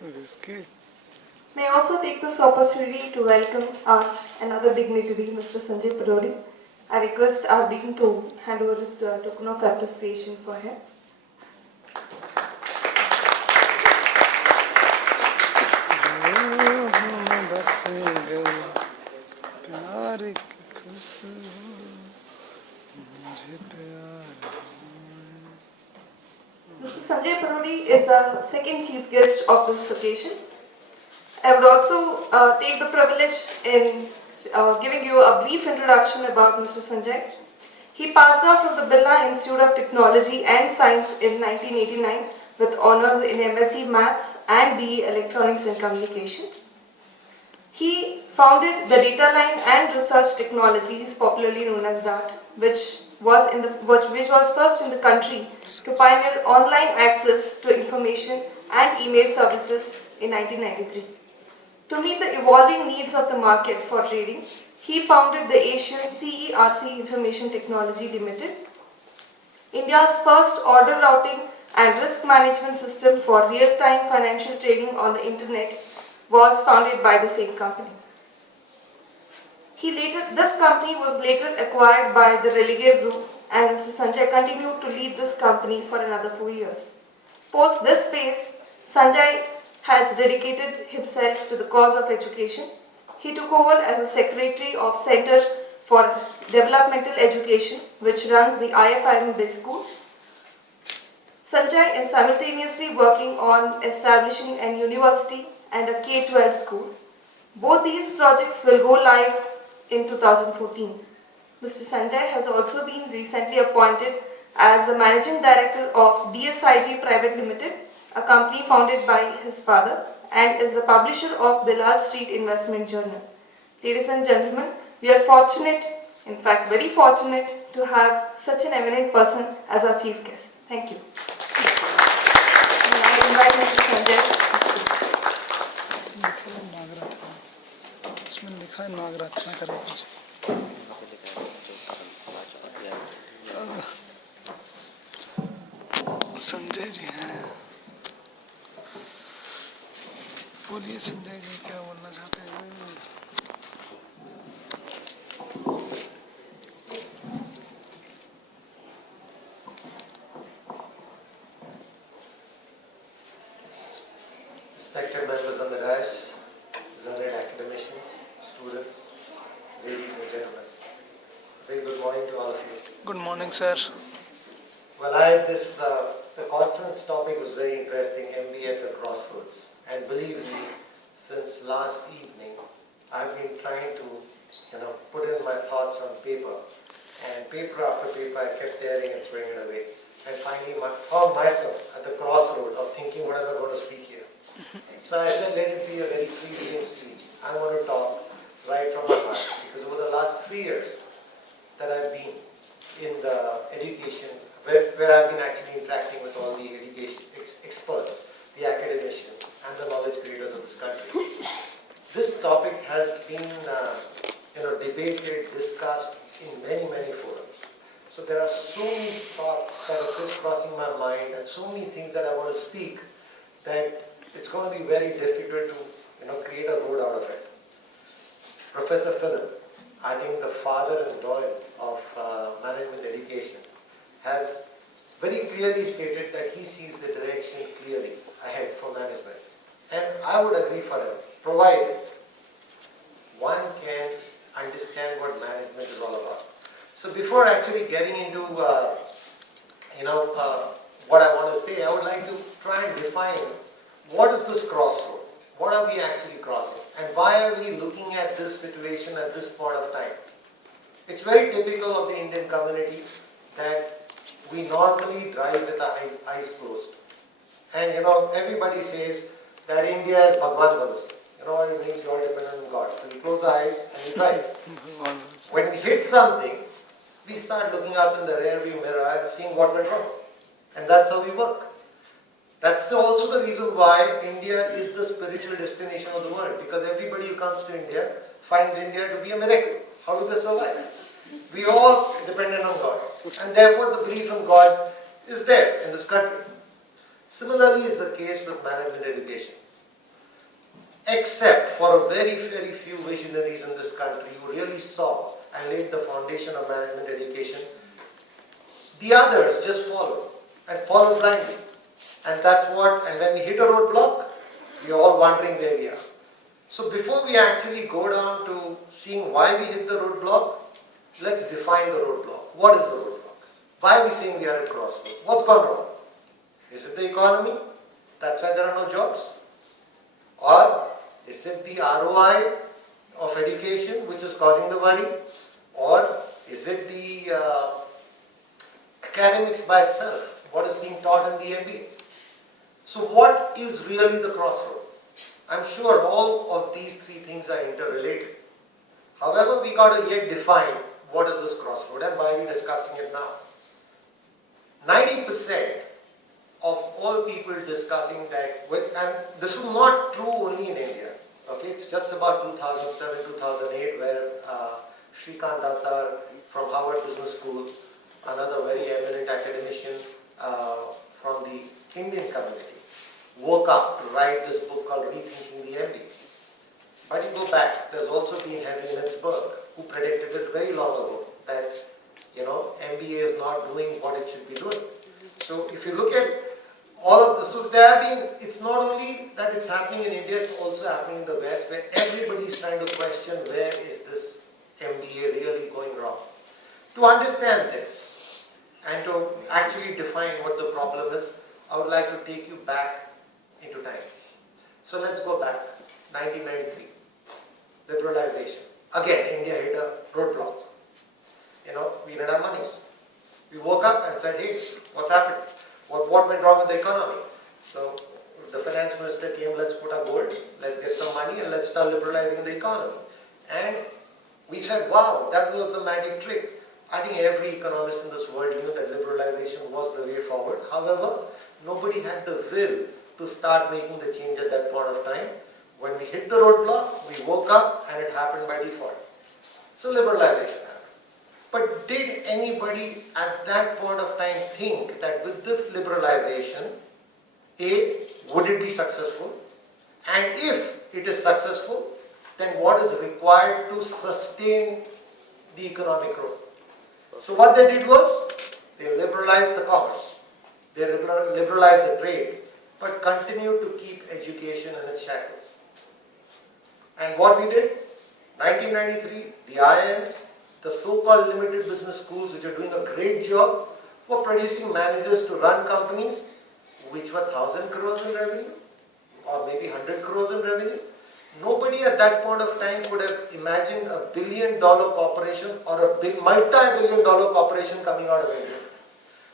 Risky. May I also take this opportunity to welcome our another dignitary, Mr. Sanjay Parodi. I request our Dean to hand over his token of appreciation for him. Mr. Sanjay Parodi is the second chief guest of this occasion. I would also take the privilege in giving you a brief introduction about Mr. Sanjay. He passed out from the Birla Institute of Technology and Science in 1989 with honors in MSc Maths and BE Electronics and Communication. He founded the Data Line and Research Technologies, popularly known as DART, which was first in the country to pioneer online access to information and email services in 1993. To meet the evolving needs of the market for trading, he founded the Asian CERC Information Technology Limited, India's first order routing and risk management system for real-time financial trading on the internet was founded by the same company. This company was later acquired by the Religare Group, and Mr. Sanjay continued to lead this company for another 4 years. Post this phase, Sanjay has dedicated himself to the cause of education. He took over as a secretary of Center for Developmental Education, which runs the IFIM-based school. Sanjay is simultaneously working on establishing an university and a K-12 school. Both these projects will go live in 2014. Mr. Sanjay has also been recently appointed as the Managing Director of DSIG Private Limited, a company founded by his father, and is the publisher of Bilal Street Investment Journal. Ladies and gentlemen, we are fortunate, in fact very fortunate, to have such an eminent person as our chief guest. Thank you. I invite Mr. Sanjay. इसमें लिखा है नागरत्न करे कुछ संजय जी हैं बोलिए संजय जी क्या बोलना चाहते हैं Respected members on the dais, learned academicians, students, ladies and gentlemen. Very good morning to all of you. Good morning, sir. Well, the conference topic was very interesting, MBA at the crossroads. And believe me, since last evening, I've been trying to, put in my thoughts on paper. And paper after paper, I kept tearing and throwing it away. And finally, found myself at the crossroad of thinking, what am I going to speak here? So I said, let it be a very free-wheeling speech. I want to talk right from my heart. Because over the last 3 years that I've been in the education, where I've been actually interacting with all the education experts, the academicians, and the knowledge creators of this country, this topic has been debated, discussed in many, many forums. So there are so many thoughts that are crisscrossing my mind and so many things that I want to speak that it's going to be very difficult to create a road out of it. Professor Philip, I think the father and daughter of management education, has very clearly stated that he sees the direction clearly ahead for management. And I would agree for him, provided one can understand what management is all about. So before actually getting into what I want to say, I would like to try and define what is this crossroad? What are we actually crossing? And why are we looking at this situation at this point of time? It's very typical of the Indian community that we normally drive with our eyes closed. And everybody says that India is Bhagwan Bharosa. You know what it means? You're dependent on God. So we close our eyes and we drive. When we hit something, we start looking up in the rearview mirror and seeing what went wrong. And that's how we work. That's also the reason why India is the spiritual destination of the world, because everybody who comes to India finds India to be a miracle. How do they survive? We all dependent on God. And therefore the belief in God is there in this country. Similarly is the case with management education. Except for a very, very few visionaries in this country who really saw and laid the foundation of management education, the others just follow and follow blindly. And when we hit a roadblock, we are all wondering where we are. So before we actually go down to seeing why we hit the roadblock, let's define the roadblock. What is the roadblock? Why are we saying we are at crossroads? What's gone wrong? Is it the economy? That's why there are no jobs? Or is it the ROI of education which is causing the worry? Or is it the academics by itself? What is being taught in the MBA? So what is really the crossroad? I'm sure all of these three things are interrelated. However, we got to yet define what is this crossroad and why are we discussing it now. 90% of all people discussing that, and this is not true only in India. Okay, it's just about 2007, 2008 where Shrikant Datar from Harvard Business School, another very eminent academician from the Indian community, woke up to write this book called Rethinking the MBA. But you go back, there's also been Henry Mintzberg, who predicted it very long ago that MBA is not doing what it should be doing. So if you look at all of this, so it's not only that it's happening in India, it's also happening in the West, where everybody is trying to question where is this MBA really going wrong. To understand this and to actually define what the problem is, I would like to take you back into time. So let's go back, 1993, liberalization. Again, India hit a roadblock. We didn't have monies. We woke up and said, hey, what's happened? What went wrong with the economy? So the finance minister came, let's put our gold, let's get some money and let's start liberalizing the economy. And we said, wow, that was the magic trick. I think every economist in this world knew that liberalization was the way forward. However, nobody had the will to start making the change at that point of time. When we hit the roadblock, we woke up and it happened by default. So liberalization happened. But did anybody at that point of time think that with this liberalization, A, would it be successful? And if it is successful, then what is required to sustain the economic growth? So what they did was, they liberalized the commerce, they liberalized the trade, but continued to keep education in its shackles. And what we did? 1993, the IIMs, the so-called limited business schools, which are doing a great job, were producing managers to run companies which were 1,000 crores in revenue, or maybe 100 crores in revenue. Nobody at that point of time could have imagined a billion-dollar corporation or a big multi-billion-dollar corporation coming out of India.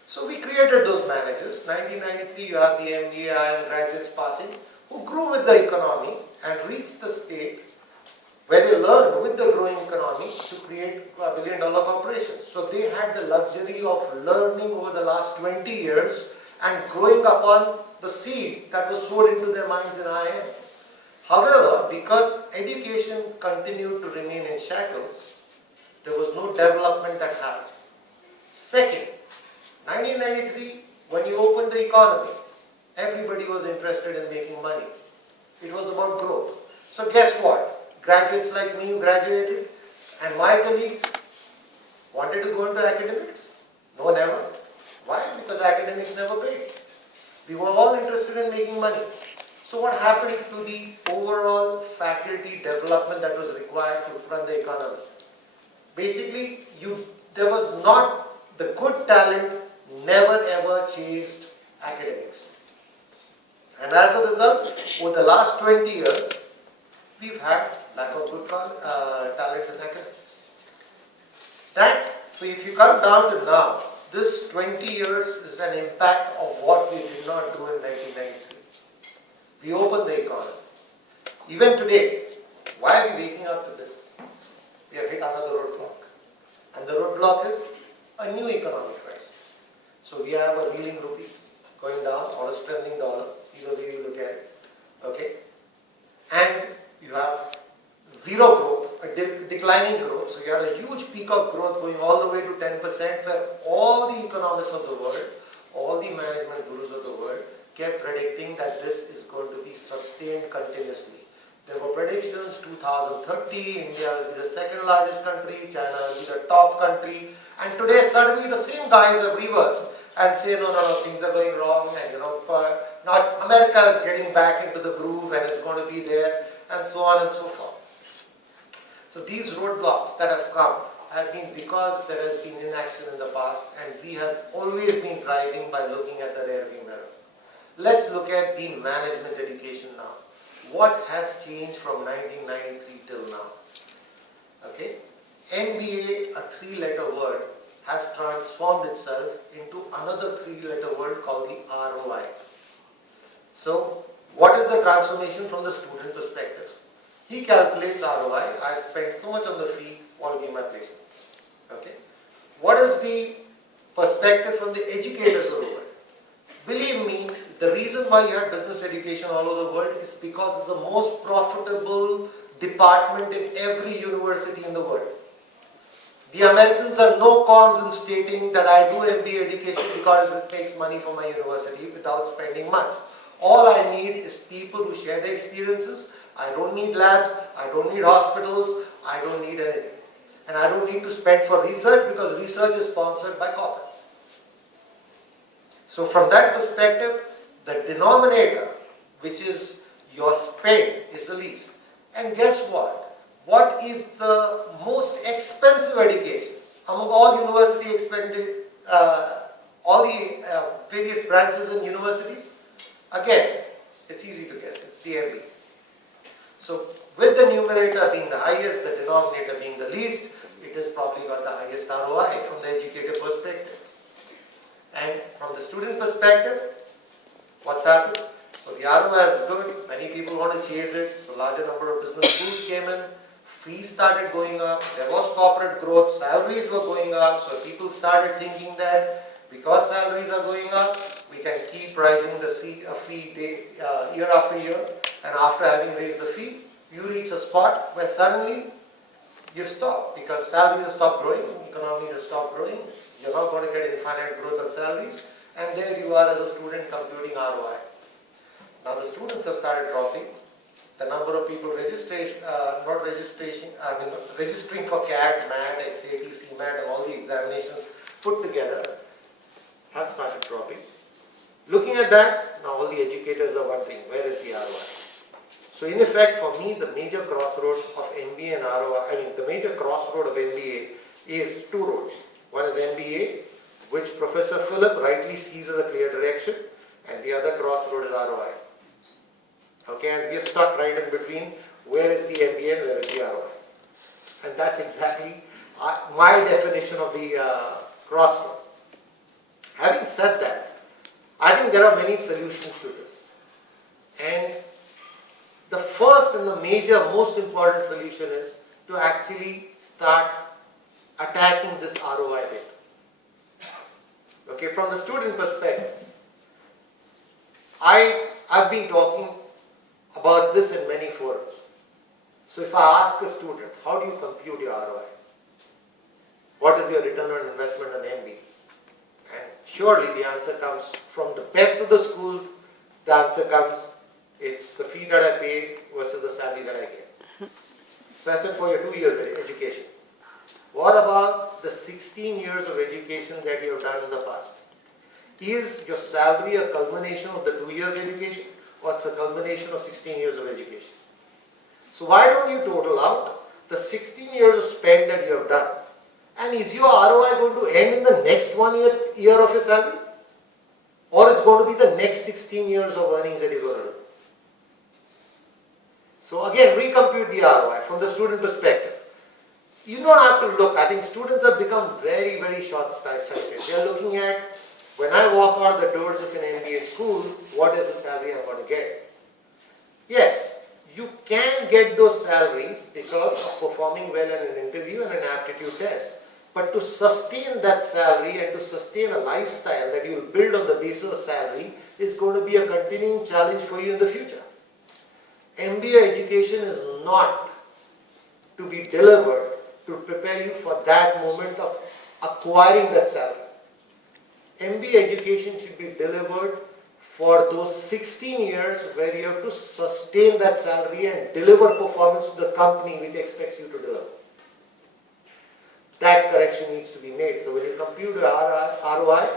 So we created those managers. 1993, you have the MBA, IIM graduates passing, who grew with the economy and reached the state where they learned with the growing economy to create a billion-dollar corporations. So they had the luxury of learning over the last 20 years and growing upon the seed that was sowed into their minds in IIM. However, because education continued to remain in shackles, there was no development that happened. Second, 1993, when you opened the economy, everybody was interested in making money. It was about growth. So guess what? Graduates like me who graduated and my colleagues wanted to go into academics? No, never. Why? Because academics never paid. We were all interested in making money. So what happened to the overall faculty development that was required to run the economy? Basically, there was not, the good talent never ever chased academics. And as a result, over the last 20 years, we've had lack of good talent in academics. So if you come down to now, this 20 years is an impact of what we did not do in 1993. We opened the economy. Even today, why are we waking up to this? We have hit another roadblock. And the roadblock is a new economic crisis. So we have a reeling rupee going down or a strengthening dollar, either way you look at it. Okay? And you have zero growth declining growth. So you had a huge peak of growth going all the way to 10%, where all the economists of the world, all the management gurus of the world kept predicting that this is going to be sustained continuously. There were predictions, 2030, India will be the second largest country, China will be the top country, and today suddenly the same guys have reversed and say, no, things are going wrong, and not America is getting back into the groove and is going to be there, and so on and so forth. So these roadblocks that have come have been because there has been inaction in the past, and we have always been driving by looking at the rearview mirror. Let's look at the management education now. What has changed from 1993 till now? Okay, MBA, a three-letter word, has transformed itself into another three-letter word called the ROI. So, what is the transformation from the student perspective? He calculates ROI. I spent so much on the fee, what will be my placement? Okay. What is the perspective from the educators of the world? Believe me, the reason why you have business education all over the world is because it's the most profitable department in every university in the world. The Americans have no qualms in stating that I do MBA education because it makes money for my university without spending much. All I need is people who share their experiences. I don't need labs, I don't need hospitals, I don't need anything. And I don't need to spend for research because research is sponsored by corporates. So from that perspective, the denominator, which is your spend, is the least. And guess what? What is the most expensive education among all university all the various branches in universities? Again, it's easy to guess, it's the MBA. So with the numerator being the highest, the denominator being the least, it has probably got the highest ROI from the educator perspective. And from the student perspective, what's happened? So the ROI is good, many people want to chase it, so larger number of business schools came in, fees started going up, there was corporate growth, salaries were going up, so people started thinking that because salaries are going up, we can keep rising the fee year after year, and after having raised the fee, you reach a spot where suddenly you stop because salaries have stopped growing, economies have stopped growing, you're not going to get infinite growth on salaries, and there you are as a student computing ROI. Now the students have started dropping. The number of people registering for CAT, MAT, XAT, CMAT, and all the examinations put together have started dropping. Looking at that, now all the educators are wondering, where is the ROI? So in effect, for me, the major crossroad of MBA and ROI, the major crossroad of MBA is two roads. One is MBA, which Professor Philip rightly sees as a clear direction, and the other crossroad is ROI. Okay, and we are stuck right in between. Where is the MBA and where is the ROI? And that's exactly my definition of the crossroad. Having said that, I think there are many solutions to this. And the first and the major, most important solution is to actually start attacking this ROI bit. Okay, from the student perspective, I've been talking about this in many forums. So if I ask a student, how do you compute your ROI? What is your return on investment on MBA? And surely the answer comes from the best of the schools, the answer comes, it's the fee that I pay versus the salary that I get. So I said for your 2 years of education. What about the 16 years of education that you have done in the past? Is your salary a culmination of the 2 years education, or it's a culmination of 16 years of education? So why don't you total out the 16 years of spend that you have done, and is your ROI going to end in the next 1 year of your salary, or is going to be the next 16 years of earnings that you're going to do? So again, recompute the ROI from the student perspective. You don't have to look. I think students have become very, very short-sighted. They are looking at, when I walk out of the doors of an MBA school, what is the salary I'm going to get? Yes, you can get those salaries because of performing well in an interview and an aptitude test. But to sustain that salary and to sustain a lifestyle that you will build on the basis of salary is going to be a continuing challenge for you in the future. MBA education is not to be delivered to prepare you for that moment of acquiring that salary. MBA education should be delivered for those 16 years where you have to sustain that salary and deliver performance to the company which expects you to deliver. That correction needs to be made. So when you compute your ROI,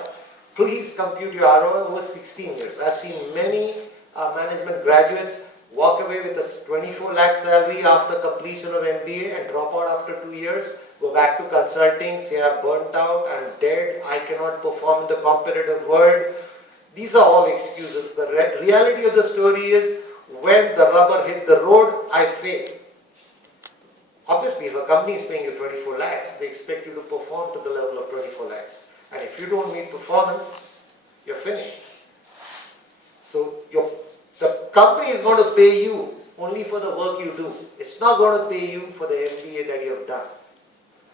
please compute your ROI over 16 years. I've seen many management graduates walk away with a 24 lakh salary after completion of MBA and drop out after 2 years, go back to consulting, say I'm burnt out, I'm dead, I cannot perform in the competitive world. These are all excuses. The reality of the story is when the rubber hit the road, I failed. Obviously, if a company is paying you 24 lakhs, they expect you to perform to the level of 24 lakhs. And if you don't meet performance, you're finished. So the company is going to pay you only for the work you do. It's not going to pay you for the MBA that you have done.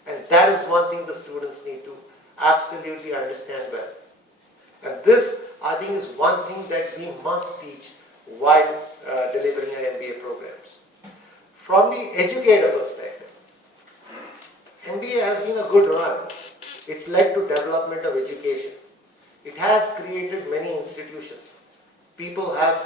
And that is one thing the students need to absolutely understand well. And this, I think, is one thing that we must teach while delivering our MBA programs. From the educator perspective, MBA has been a good run. It's led to development of education. It has created many institutions. People have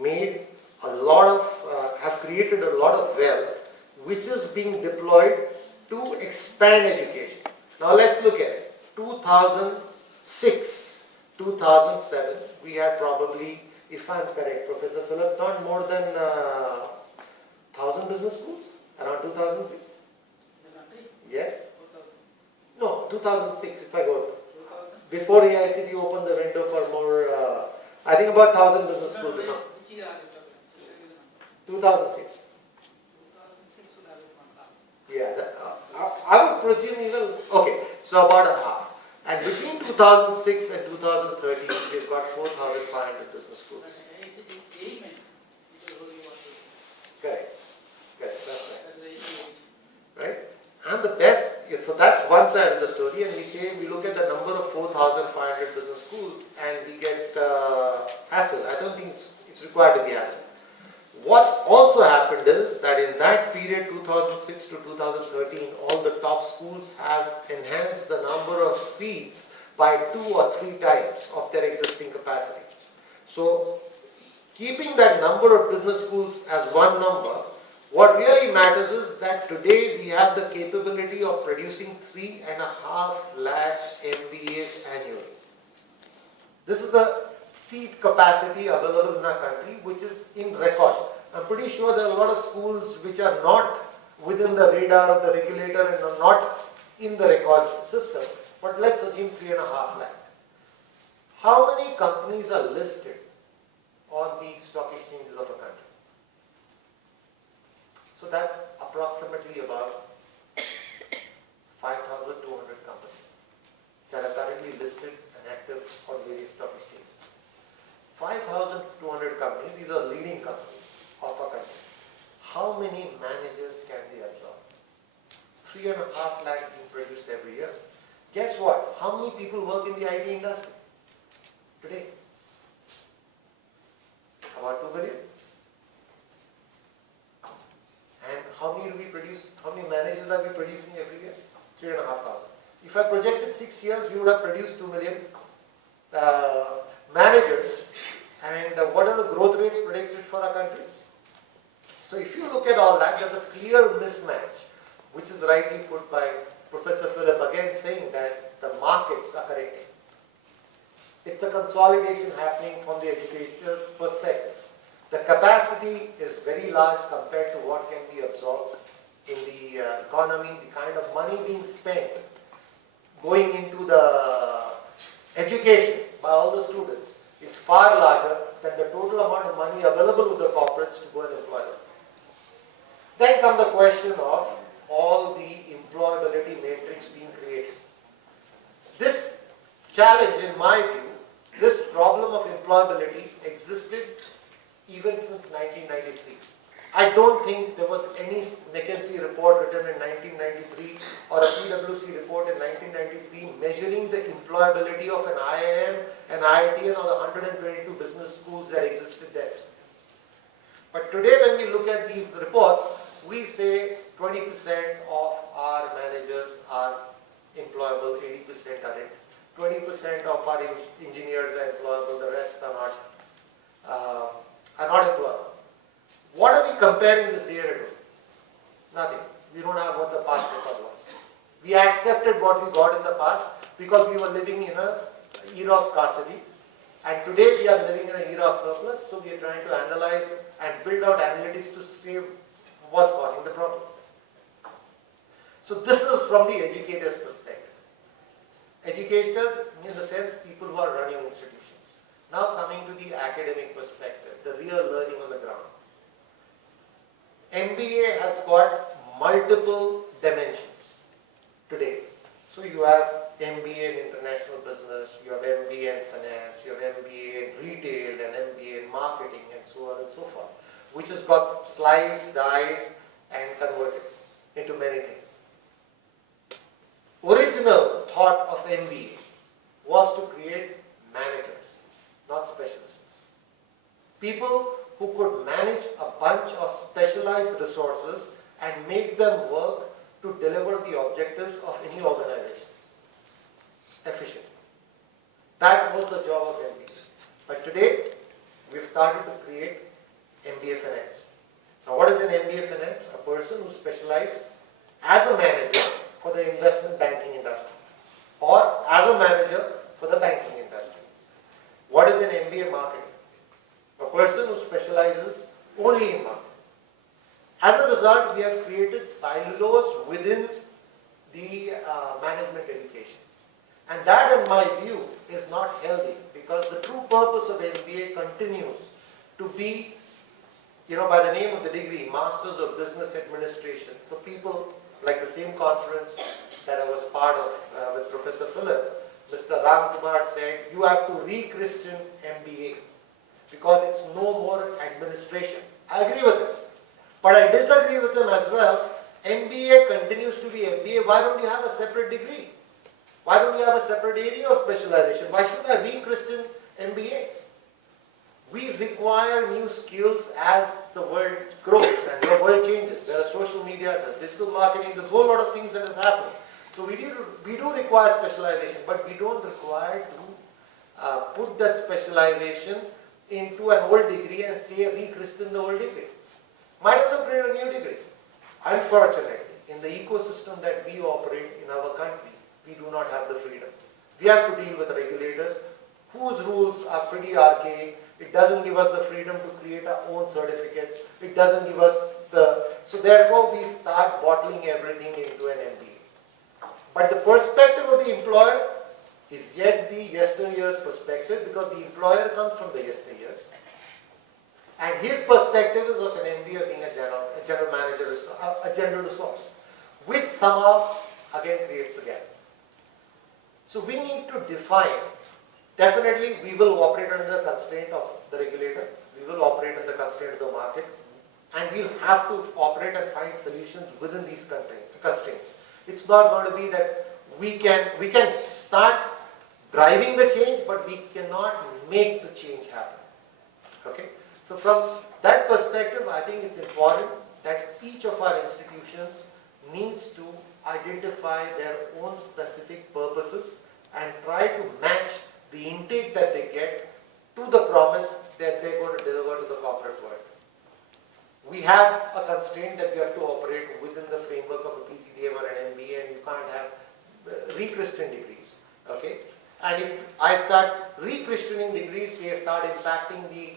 made a lot of, have created a lot of wealth, which is being deployed to expand education. Now let's look at it. 2006, 2007, we had probably, if I'm correct, Professor Philip, not more than 1,000 business schools around 2006. Yes? No, 2006 if I go. Before AICTE opened the window for more, I think about 1,000 business schools or something. 2006. Yeah, I would presume even, okay, so about a half. And between 2006 and 2013, we've got 4,500 business schools. Correct. Correct, that's right. Right? And the best, so that's one side of the story, and we look at the number of 4,500 business schools and we get hassle. I don't think it's required to be hassle. What's also happened is that in that period, 2006 to 2013, all the top schools have enhanced the number of seats by 2 or 3 times of their existing capacity. So, keeping that number of business schools as one number, what really matters is that today we have the capability of producing 3.5 lakh MBAs annually. This is the seat capacity available in our country, which is in record. I'm pretty sure there are a lot of schools which are not within the radar of the regulator and are not in the record system, but let's assume 3.5 lakh. How many companies are listed on the stock exchanges of a country? So that's approximately about 5,200 companies that are currently listed and active on various stock exchanges. 5,200 companies, these are leading companies of a country. How many managers can they absorb? 3.5 lakh being produced every year. Guess what? How many people work in the IT industry today? About 2 billion. And how many do we produce? How many managers are we producing every year? 3,500. If I projected 6 years, we would have produced 2 million managers. And what are the growth rates predicted for our country? So if you look at all that, there's a clear mismatch, which is rightly put by Professor Philip, again saying that the markets are correcting. It's a consolidation happening from the educator's perspective. The capacity is very large compared to what can be absorbed in the economy. The kind of money being spent going into the education by all the students is far larger than the total amount of money available with the corporates to go and employ them. Then comes the question of all the employability matrix being created. This challenge, in my view, this problem of employability existed even since 1993. I don't think there was any McKinsey report written in 1993 or a PwC report in 1993 measuring the employability of an IIM, an IITian or the 122 business schools that existed there. But today when we look at these reports, we say 20% of our managers are employable, 80% aren't. 20% of our engineers are employable, the rest are not employable. What are we comparing this data to? Nothing. We don't have what the past record was. We accepted what we got in the past because we were living in an era of scarcity. And today we are living in an era of surplus, so we are trying to analyze and build out analytics to see what's causing the problem. So this is from the educator's perspective. Educators, in the sense, people who are running institutions. Now coming to the academic perspective, the real learning on the ground. MBA has got multiple dimensions today. So you have MBA in international business, you have MBA in finance, you have MBA in retail and MBA in marketing and so on and so forth, which has got sliced, diced and converted into many things. Original thought of MBA was to create managers, not specialists. People who could manage a bunch of specialized resources and make them work to deliver the objectives of any organization efficiently. That was the job of MBA. But today, we've started to create MBA Finance. Now, what is an MBA Finance? A person who specializes as a manager for the investment banking industry or as a manager for the banking industry. What is an MBA Marketing? A person who specializes only in marketing. As a result, we have created silos within the management education. And that, in my view, is not healthy because the true purpose of MBA continues to be, by the name of the degree, Masters of Business Administration. So people, like the same conference that I was part of with Professor Philip, Mr. Ram Kumar said, you have to re-Christian MBA because it's no more administration. I agree with him. But I disagree with him as well. MBA continues to be MBA. Why don't you have a separate degree? Why don't you have a separate area of specialization? Why should I re-Christian MBA? We require new skills as the world grows and the world changes. There are social media, there's digital marketing, there's a whole lot of things that is happening. So we do require specialization, but we don't require to put that specialization into an old degree and say re-Christian the old degree. Might as well create a new degree. Unfortunately, in the ecosystem that we operate in our country, we do not have the freedom. We have to deal with regulators whose rules are pretty archaic. It doesn't give us the freedom to create our own certificates. It doesn't give us so therefore we start bottling everything into an MBA. But the perspective of the employer is yet the yesteryear's perspective because the employer comes from the yesteryears. And his perspective is of an MBA being a general manager, a general resource, which somehow again creates a gap. So we need to define, definitely we will operate under the constraint of the regulator, we will operate under the constraint of the market, and we'll have to operate and find solutions within these constraints. It's not going to be that we can start driving the change, but we cannot make the change happen. Okay? So from that perspective, I think it's important that each of our institutions needs to identify their own specific purposes and try to match the intake that they get to the promise that they're going to deliver to the corporate world. We have a constraint that we have to operate within the framework of a PGDM or an MBA, and you can't have re-Christian degrees. Okay? And if I start re-Christianing degrees, they start impacting the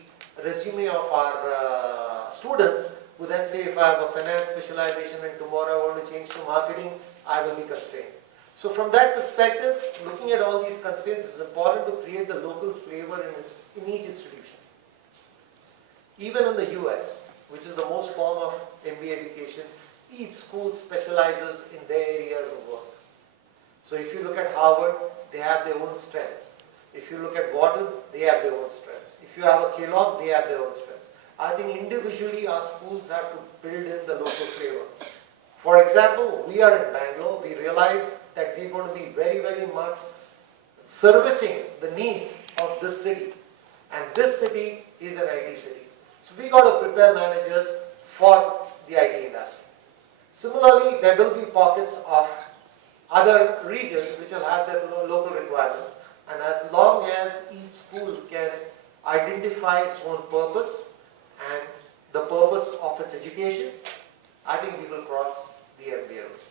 resume of our students, who then say, if I have a finance specialization and tomorrow I want to change to marketing, I will be constrained. So from that perspective, looking at all these constraints, it's important to create the local flavor in each institution. Even in the US, which is the most form of MBA education, each school specializes in their areas of work. So if you look at Harvard, they have their own strengths. If you look at Wharton, they have their own strengths. If you have a Kellogg, they have their own strengths. I think individually our schools have to build in the local flavor. For example, we are in Bangalore. We realize that we're going to be very, very much servicing the needs of this city. And this city is an IT city. So we got to prepare managers for the IT industry. Similarly, there will be pockets of other regions which will have their local requirements, and as long as each school can identify its own purpose and the purpose of its education, I think we will cross the MBA route.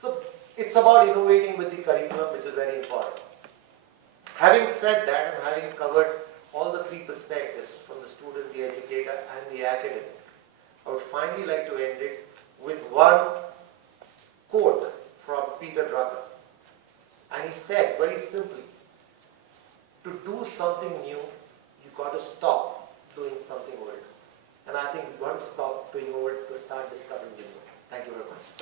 So it's about innovating with the curriculum, which is very important. Having said that, and having covered all the three perspectives from the student, the educator and the academic, I would finally like to end it with one quote from Peter Drucker. And he said very simply, to do something new, you got to stop doing something old. And I think we've got to stop doing old to start discovering the new. Thank you very much.